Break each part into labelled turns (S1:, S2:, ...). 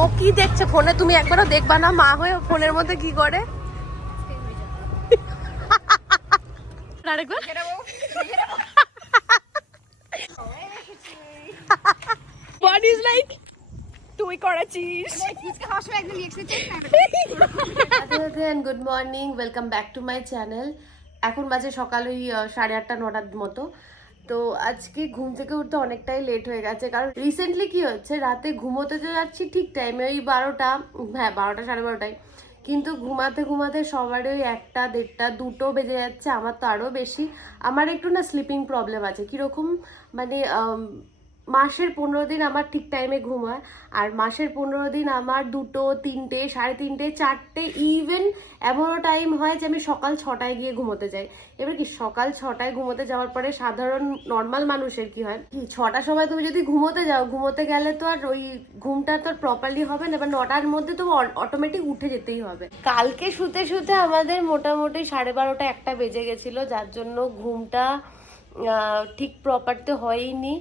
S1: ও কি দেখছে? ফোনে তুমি একবারও দেখবা না? মা হয়ে ফোনের মধ্যে কি করে? আরেকবার What is like? তুই করেছিস good morning welcome back to my channel এখন বাজে সকাল ওই সাড়ে আটটা নটার মতো। তো আজকে ঘুম থেকে উঠতে অনেকটাই লেট হয়ে গেছে। কারণ রিসেন্টলি কি হচ্ছে, রাতে ঘুমোতে তো যাচ্ছি ঠিক টাইমে ওই বারোটা হ্যাঁ বারোটা, সাড়ে বারোটায়। কিন্তু ঘুমাতে ঘুমাতে সবারই ওই একটা, দেড়টা, দুটো বেজে যাচ্ছে, আমার তো আরও বেশি। আমার একটু না স্লিপিং প্রবলেম আছে। কীরকম মানে মাসের পনেরো দিন আমার ঠিক টাইমে ঘুম হয়। আর মাসের পনেরো দিন আমার দুটো, তিনটে, সাড়ে তিনটে, চারটে ইভেন এমনও টাইম হয় যে আমি সকাল ছটায় গিয়ে ঘুমোতে যাই। এবার কি, সকাল ছটায় ঘুমোতে যাওয়ার পরে সাধারণ নর্মাল মানুষের কি হয়? কি, ছটার সময় তুমি যদি ঘুমোতে যাও, ঘুমোতে গেলে তো আর ওই ঘুমটা তো প্রপারলি হবে না। এবার নটার মধ্যে তো অটোমেটিক উঠে যেতেই হবে। কালকে শুতে শুতে আমাদের মোটামুটি সাড়ে বারোটা, একটা বেজে গেছিল। যার জন্য ঘুমটা ঠিক প্রপার তো হয়নি।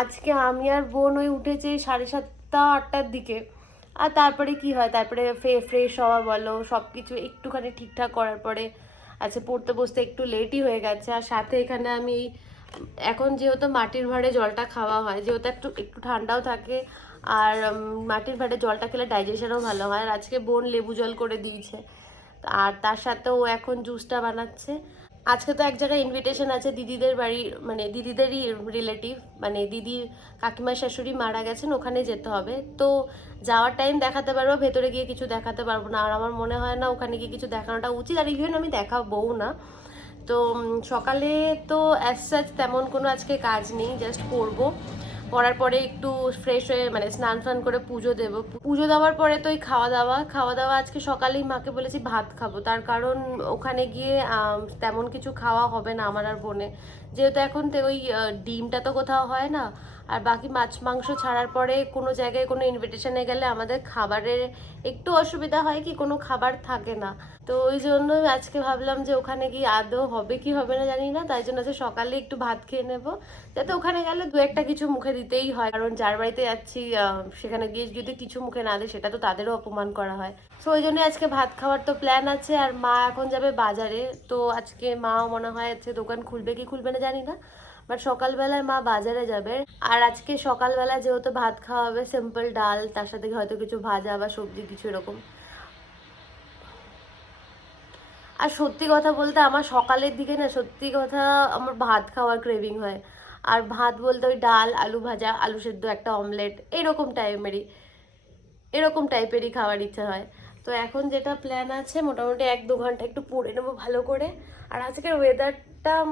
S1: আজকে আমি আর বোন ওই উঠেছে সাড়ে সাতটা, আটটার দিকে। আর তারপরে কি হয়? তারপরে ফে ফ্রেশ হওয়া বলো সব কিছু একটুখানি ঠিকঠাক করার পরে আচ্ছা পড়তে বসতে একটু লেটই হয়ে গেছে। আর সাথে এখানে আমি, এখন যেহেতু মাটির ভাঁড়ে জলটা খাওয়া হয়, যেহেতু একটু একটু ঠান্ডাও থাকে, আর মাটির ভাঁড়ে জলটা খেলে ডাইজেশনও ভালো হয়। আর আজকে বোন লেবু জল করে দিয়েছে। আর তার সাথে ও এখন জুসটা বানাচ্ছে। আজকে তো এক জায়গায় ইনভিটেশন আছে দিদিদের বাড়ির মানে দিদিদেরই রিলেটিভ মানে দিদির কাকিমার শাশুড়ি মারা গেছেন, ওখানে যেতে হবে। তো যাওয়ার টাইম দেখাতে পারব, ভেতরে গিয়ে কিছু দেখাতে পারব না। আর আমার মনে হয় না ওখানে গিয়ে কিছু দেখানোটা উচিত। আর ইভেন আমি দেখাবও না। তো সকালে তো অ্যাজ সাচ তেমন কোনো আজকে কাজ নেই জাস্ট পড়ব পড়ার পরে একটু ফ্রেশ হয়ে মানে স্নান ফান করে পুজো দেবো। পুজো দেওয়ার পরে তো ওই খাওয়া দাওয়া খাওয়া দাওয়া আজকে সকালেই মাকে বলেছি ভাত খাব। তার কারণ ওখানে গিয়ে তেমন কিছু খাওয়া হবে না আমার আর বোনে। যেহেতু এখন ওই ডিমটা তো কোথাও হয় না আর বাকি মাছ মাংস ছাড়ার পরে কোনো জায়গায় কোনো ইনভিটেশনে গেলে আমাদের খাবারের একটু অসুবিধা হয় কি, কোনো খাবার থাকে না। তো ওই জন্য আজকে ভাবলাম যে ওখানে গিয়ে আদৌ হবে কি হবে না জানি না, তাই জন্য সকালে একটু ভাত খেয়ে নেব। যাতে ওখানে গেলে দু একটা কিছু মুখে দিতেই হয়। কারণ যার বাড়িতে যাচ্ছি সেখানে গিয়ে যদি কিছু মুখে না দেয়, সেটা তো তাদেরও অপমান করা হয়। তো ওই জন্য আজকে ভাত খাওয়ার তো প্ল্যান আছে, আর মা এখন যাবে বাজারে। তো আজকে মাও মনে হয় আজকে দোকান খুলবে কি খুলবে না জানি না। বাট সকালবেলায় মা বাজারে যাবে। আর আজকে সকালবেলা যেহেতু ভাত খাওয়া হবে সিম্পল ডাল, তার সাথে হয়তো কিছু ভাজা বা সবজি, কিছু এরকম। আর সত্যি কথা বলতে আমার সকালের দিকে না, সত্যি কথা আমার ভাত খাওয়ার ক্রেভিং হয়। আর ভাত বলতে ওই ডাল, আলু ভাজা, আলু সেদ্ধ, একটা অমলেট এরকম টাইপেরই এরকম টাইপেরই খাওয়ার ইচ্ছা হয়। তো এখন যেটা প্ল্যান আছে, মোটামুটি এক দু ঘণ্টা একটু পড়ে নেব ভালো করে। আর আজকের ওয়েদারটা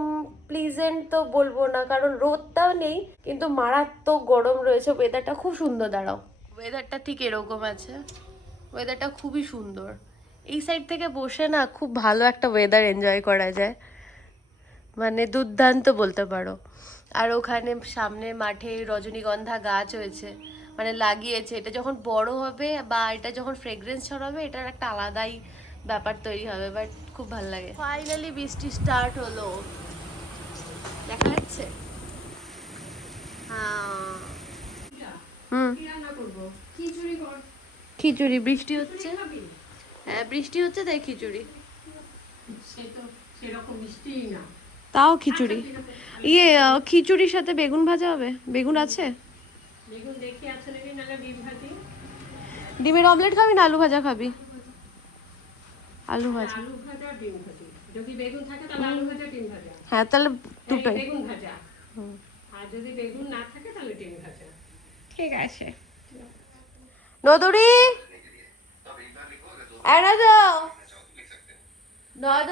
S1: প্লিজেন্ট তো বলব না, কারণ রোদটাও নেই, কিন্তু মারাত্মক গরম রয়েছে ওয়েদারটা খুব সুন্দর, দাঁড়াও। ওয়েদারটা ঠিক এরকম আছে ওয়েদারটা খুবই সুন্দর। এই সাইড থেকে বসে না খুব ভালো একটা ওয়েদার এনজয় করা যায় মানে দুর্দান্ত বলতে পারো। আর ওখানে সামনে মাঠে রজনীগন্ধা গাছ হয়েছে মানে লাগিয়েছে, এটা যখন বড় হবে বা এটা যখন ফ্রেগ্রেন্স ছড়াবে, এটার একটা আলাদাই ব্যাপার তৈরি হবে বাট খুব ভালো লাগে। ফাইনালি বৃষ্টি স্টার্ট হলো। দেখা যাচ্ছে। হ্যাঁ হুম। খিচুড়ি বৃষ্টি হচ্ছে? হ্যাঁ বৃষ্টি হচ্ছে তাই খিচুড়ি। তাও খিচুড়ি। ইয়ে খিচুড়ির সাথে বেগুন ভাজা হবে? বেগুন আছে? ডিমের অমলেট খাবি না আলু ভাজা খাবি? আলু ভাজা।
S2: যদি বেগুন থাকে তাহলে আলু ভাজা ডিম ভাজা।
S1: হ্যাঁ তাহলে দুটোই।
S2: বেগুন ভাজা। আর যদি বেগুন না থাকে তাহলে ডিম ভাজা।
S1: ঠিক আছে। নদুরি? এনে দাও নদ।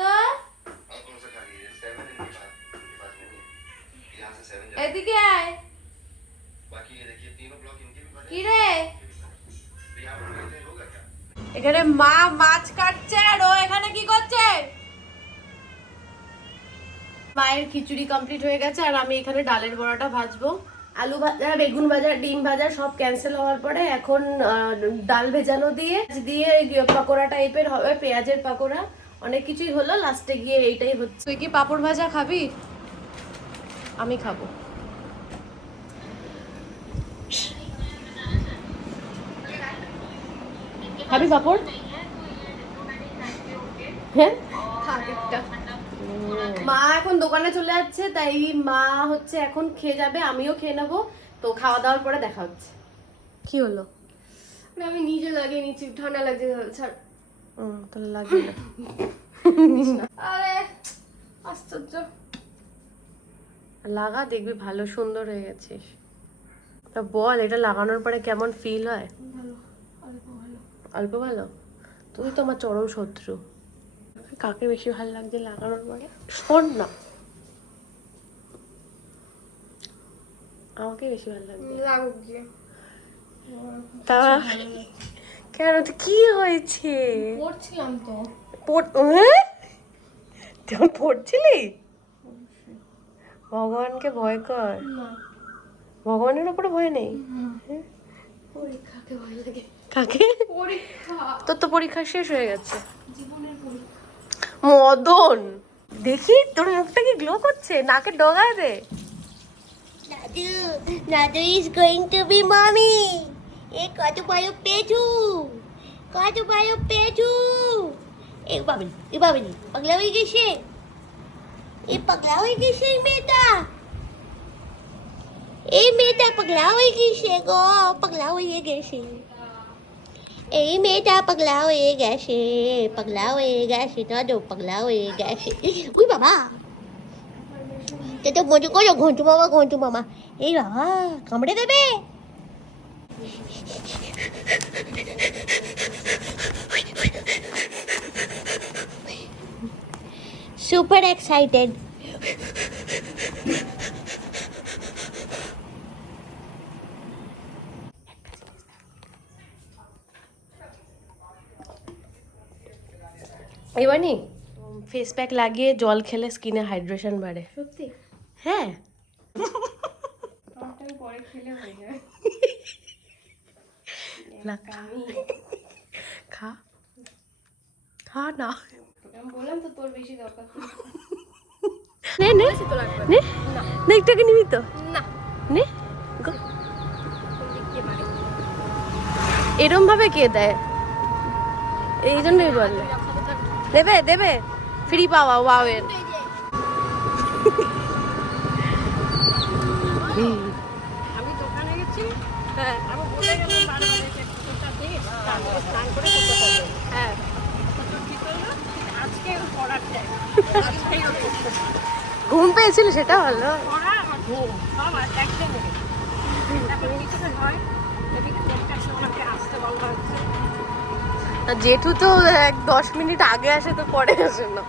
S1: এদিকে আয়। কি রে? এখানে মা মাছ কাটছে আর ও এখানে কি করছে? মায়ের খিচুড়ি কমপ্লিট হয়ে গেছে আর আমি এখানে ডালের বড়াটা ভাজবো। আলু ভাজা, বেগুন ভাজা, ডিম ভাজা সব ক্যান্সেল হওয়ার পরে এখন ডাল ভেজানো দিয়ে দিয়ে পাকোড়া টাইপের হবে, পেঁয়াজের পাকোড়া। অনেক কিছুই হলো লাস্টে গিয়ে এইটাই হচ্ছে। তুই কি পাপড় ভাজা খাবি? আমি খাব। খাবি পাপড়? হ্যাঁ? মা এখন দোকানে চলে যাচ্ছে তাই মা হচ্ছে এখন খেয়ে যাবে আমিও খেয়ে নেব। তো খাওয়া দাওয়ার পরে দেখা হচ্ছে। কি হলো?
S3: না, আমি নিজে লাগিয়ে নিচ্ছি ঠান্ডা লাগছে ছাড়।
S1: হুম তাহলে
S3: আরে আশ্চর্য।
S1: লাগা দেখবি ভালো সুন্দর হয়ে গেছিস। তা বল এটা লাগানোর পরে কেমন ফিল হয়?
S3: অল্প ভালো
S1: তুই তো আমার চরম শত্রু। কাকে বেশি ভালো লাগছে লাগানোর পরে শোন না। আমাকে বেশি ভালো লাগছে। তা কেন তো কি হয়েছে?
S3: পড়ছিলাম তো।
S1: হ্যাঁ? তুই পড়ছিলি? ভগবানকে ভয় কর। ভগবানের উপরে ভয় নেই।
S3: পরীক্ষাকে ভালো লাগে।
S1: কাকে?
S3: পরীক্ষা।
S1: তোর তো পরীক্ষা শেষ হয়ে গেছে। মদন দেখি তোর মুখটা কি গ্লো করছে? নাকে ডগায় দে।
S4: Nadu, Nadu is going to be mommy. এ কত বড় পেটু কত বড় পেটু এ বাবলি এ বাবলি পাগলা হয়ে গেছে। এ পাগলা হয়ে গেছে এই মেয়েটা। এই মেয়েটা পাগলা হয়ে গেছে গো পাগলা হয়ে গেছে। এই মেয়েটা পাগলা হয়ে গেছে পাগলা হয়ে গেছে দাদু পাগলা হয়ে গেছে উই বাবা তো মনে করো ঘন্টু মামা ঘন্টু মামা এই বাবা কামড়ে দেবে সুপার এক্সাইটেড
S1: এবার নি ফেস প্যাক লাগিয়ে জল খেলে স্কিনে হাইড্রেশন বাড়ে।
S3: সত্যি?
S1: হ্যাঁ।
S3: পরে খেলে হয়ে যায়।
S1: না খা। খা। না।
S3: বললাম তো তোর বেশি দরকার
S1: নে নে।
S3: তো
S1: নে। না। একটাকে নিবি তো। এরম ভাবে কে দেয়? এই জন্যই বললে দেবে দেবে। ফ্রি পাওয়া ওয়াও এর।
S2: আমি দোকানে গেছি। হ্যাঁ।
S1: হ্যাঁ। ঘুম পেয়েছিল সেটা ভালো।
S2: হয় এদিকে দেড়টার সময় আমাকে আসতে বলা হচ্ছে
S1: আর জেঠু তো এক দশ মিনিট আগে আসে তো পরে আসে না।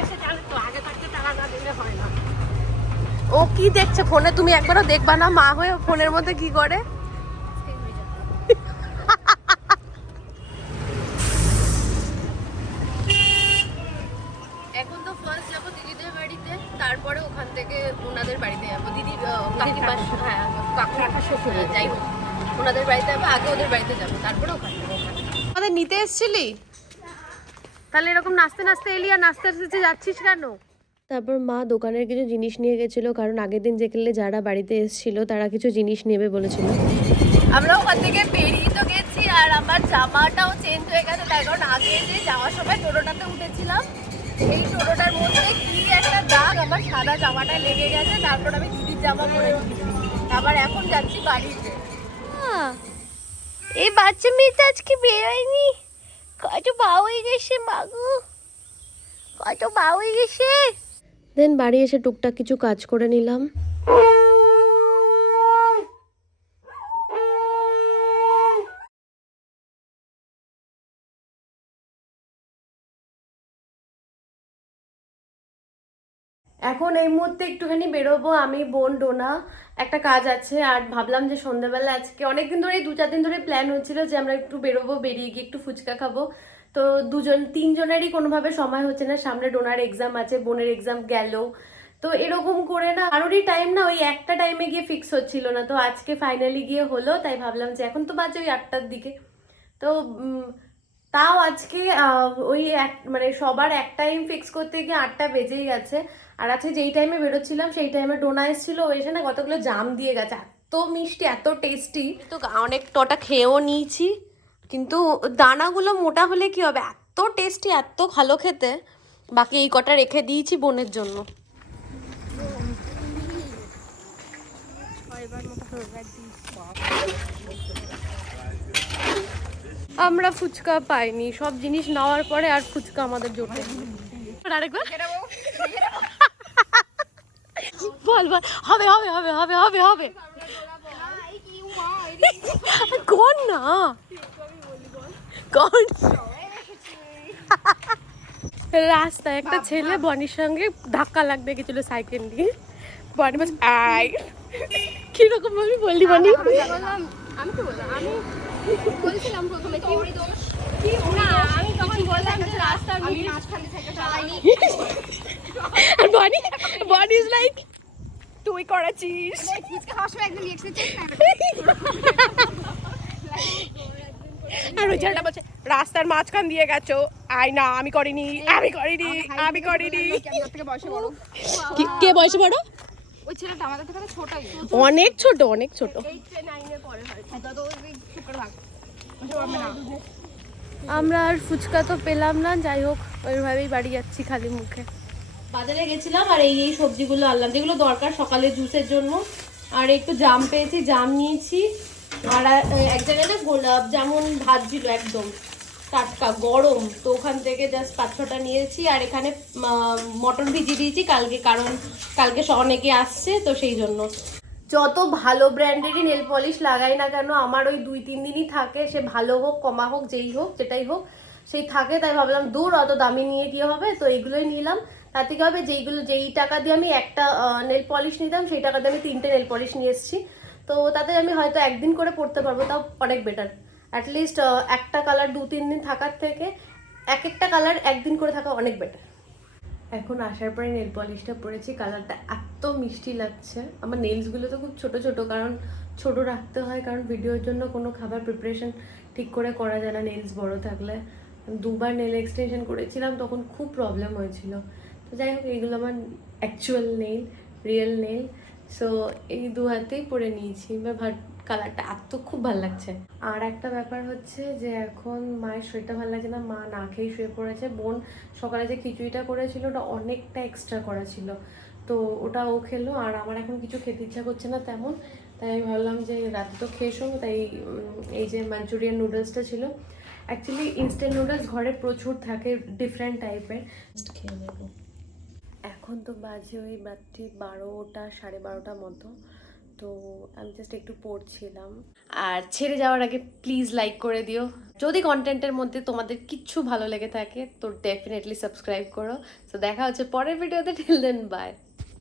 S2: এসে জানে তো আগে থাকতে তারা না দিলে হয় না
S1: ও কি দেখছে? ফোনে তুমি একবারও দেখবা না? মা হয়ে ফোনের মধ্যে কি করে? এখন তো ফার্স্ট যাব দিদিদের বাড়িতে তারপরে ওখান থেকে ওনাদের বাড়িতে যাব। দিদি কাকিমার হ্যাঁ কাকুর শ্বশুর যাই হোক। ওনাদের বাড়িতে যাব আগে ওদের বাড়িতে যাব তারপরে ওখান থেকে। নিতে এসেছিলি? তাহলে এরকম নাচতে নাচতে এলি আর নাচতে নাচতে যাচ্ছিস কেন? তারপর মা দোকানের কিছু জিনিস নিয়ে গেছিল কারণ আগের দিন যেখানে যারা বাড়িতে এসেছিল তারা কিছু জিনিস নেবে বলেছিল। আমরা ওখান থেকে বেরিয়ে তো গেছি আর আমার জামাটাও চেঞ্জ হয়ে গেছে। তার কারণ আগে যে যাওয়ার সময় টোটোটাতে উঠেছিলাম এই টোটোটার মধ্যে কি একটা দাগ আমার সাদা জামাটা লেগে গেছে। তারপর আমি দিদির জামা পরে আবার এখন যাচ্ছি বাড়িতে।
S4: এই বাচ্চা মেয়েটা আজকে বেরোয়নি। কত বা হয়ে গেছে মাগু কত বা হয়ে গেছে।
S1: দেন বাড়ি এসে টুকটাক কিছু কাজ করে নিলাম। এখন এই মুহূর্তে একটুখানি বেরোবো, আমি, বোন, ডোনা, একটা কাজ আছে। আর ভাবলাম যে সন্ধ্যাবেলা আজকে অনেকদিন ধরেই, দু চার দিন ধরে প্ল্যান হচ্ছিল যে আমরা একটু বেরোবো, বেরিয়ে গিয়ে একটু ফুচকা খাব। তো দুজন, তিনজনেরই কোনোভাবে সময় হচ্ছে না। সামনে ডোনার এক্সাম আছে, বোনের এক্সাম গেল। তো এরকম করে না, কারোরই টাইম না, ওই একটা টাইমে গিয়ে ফিক্স হচ্ছিল না। তো আজকে ফাইনালি গিয়ে হলো, তাই ভাবলাম যে এখন তো বাজে ওই আটটার দিকে। তো তাও আজকে ওই এক মানে সবার এক টাইম ফিক্স করতে গিয়ে আটটা বেজেই গেছে। আর আজকে যেই টাইমে বেরোচ্ছিলাম সেই টাইমে ডোনা এসেছিল এসে না কতগুলো জাম দিয়ে গেছে। এত মিষ্টি এত টেস্টি তো অনেক টটা খেয়েও নিয়েছি কিন্তু দানাগুলো মোটা হলে কি হবে? এত টেস্টি এত ভালো খেতে। বাকি এই কটা রেখে দিয়েছি বোনের জন্য। আমরা ফুচকা পাইনি, সব জিনিস নেওয়ার পরে আর ফুচকা আমাদের জোটে। আরেকবার? বল বল, হবে হবে হবে হবে হবে হবে। কোন না। কোন রাস্তায় একটা ছেলে বনির সঙ্গে ধাক্কা লাগবে, গেছিল সাইকেল নিয়ে। বনি বলছে কীরকম ভাবে বললি বনি?
S3: আমি তো বললাম, আমি বলছিলাম প্রথমে না আমি তখন বললাম যে রাস্তার মাঝখানে থেকে চালাইনি
S1: আর বনি বনি ইজ লাইক তুই করেছিস
S3: এক্সেসাইজ
S1: আর ওই ছেলেটা বলছে রাস্তার মাঝখান দিয়ে গেছো? আই না আমি করিনি আমি করিনি আমি করিনি। কে বয়সে বড়?
S3: ওই ছেলেটা আমাদের থেকে ছোটই।
S1: অনেক ছোট অনেক ছোট।
S3: হয়।
S1: আমরা আর ফুচকা তো পেলাম না যাই হোক ওইভাবেই বাড়ি যাচ্ছি খালি মুখে। বাজারে গেছিলাম আর এই এই সবজিগুলো আনলাম। যেগুলো দরকার সকালে জুসের জন্য। আর একটু জাম পেয়েছি জাম নিয়েছি। আর এক জায়গায় না গোলাপ জামুন ভাজছিল একদম। টাটকা, গরম। তো ওখান থেকে জাস্ট পাঁচ ছটা নিয়েছি আর এখানে মটন ভিজিয়ে দিয়েছি কালকে, কারণ কালকে অনেকে আসছে, তো সেই জন্য। যত ভালো ব্র্যান্ডেরই নেল পলিশ লাগাই না কেন, আমার ওই দুই, তিন দিনই থাকে, সে ভালো হোক, কমা হোক, যেই হোক, যেটাই হোক, সেই থাকে, তাই ভাবলাম, দূর অত দামি নিয়ে কি হবে? তো এইগুলোই নিলাম। তাতে কি হবে যেইগুলো, যেই টাকা দিয়ে আমি একটা নেল পলিশ নিতাম, সেই টাকা দিয়ে আমি তিনটে নেল পলিশ নিয়ে এসেছি। তো তাতে আমি হয়তো একদিন করে পড়তে পারব, তাও অনেক বেটার অ্যাটলিস্ট একটা কালার দু, তিন দিন থাকার থেকে এক একটা কালার একদিন করে থাকা অনেক বেটার এখন আসার পরে নেল পলিশটা পরেছি কালারটা এত মিষ্টি লাগছে। আমার নেলসগুলো তো খুব ছোট ছোট, কারণ ছোট রাখতে হয়, কারণ ভিডিওর জন্য কোনো খাবার প্রিপারেশন ঠিক করে করা যায় না নেলস বড় থাকলে। দুবার নেল এক্সটেনশন করেছিলাম, তখন খুব প্রবলেম হয়েছিল। তো যাই হোক, এইগুলো আমার actual nail real nail so এই দু হাতেই পরে নিয়েছি। এবার কালারটা এত খুব ভালো লাগছে। আর একটা ব্যাপার হচ্ছে যে এখন মায়ের শরীরটা ভালো লাগছে না মা না খেয়েই শুয়ে পড়েছে বোন সকালে যে খিচুড়িটা করেছিল ওটা অনেকটা এক্সট্রা করা ছিল। তো ওটা ও খেলো আর আমার এখন কিছু খেতে ইচ্ছা করছে না তেমন তাই আমি ভাবলাম যে রাতে তো খেয়ে শোবো তাই এই যে মাঞ্চুরিয়ান নুডলসটা ছিল। অ্যাকচুয়ালি ইনস্ট্যান্ট নুডলস ঘরে প্রচুর থাকে ডিফারেন্ট টাইপের খেয়ে নেব। এখন তো বাজে ওই রাত্রি বারোটা সাড়ে বারোটার মতো। তো আমি জাস্ট একটু পড়ছিলাম। আর ছেড়ে যাওয়ার আগে প্লিজ লাইক করে দিও। যদি কন্টেন্টের মধ্যে তোমাদের কিচ্ছু ভালো লেগে থাকে, তো ডেফিনেটলি সাবস্ক্রাইব করো। তো দেখা হচ্ছে পরের ভিডিওতে টিল দেন বাই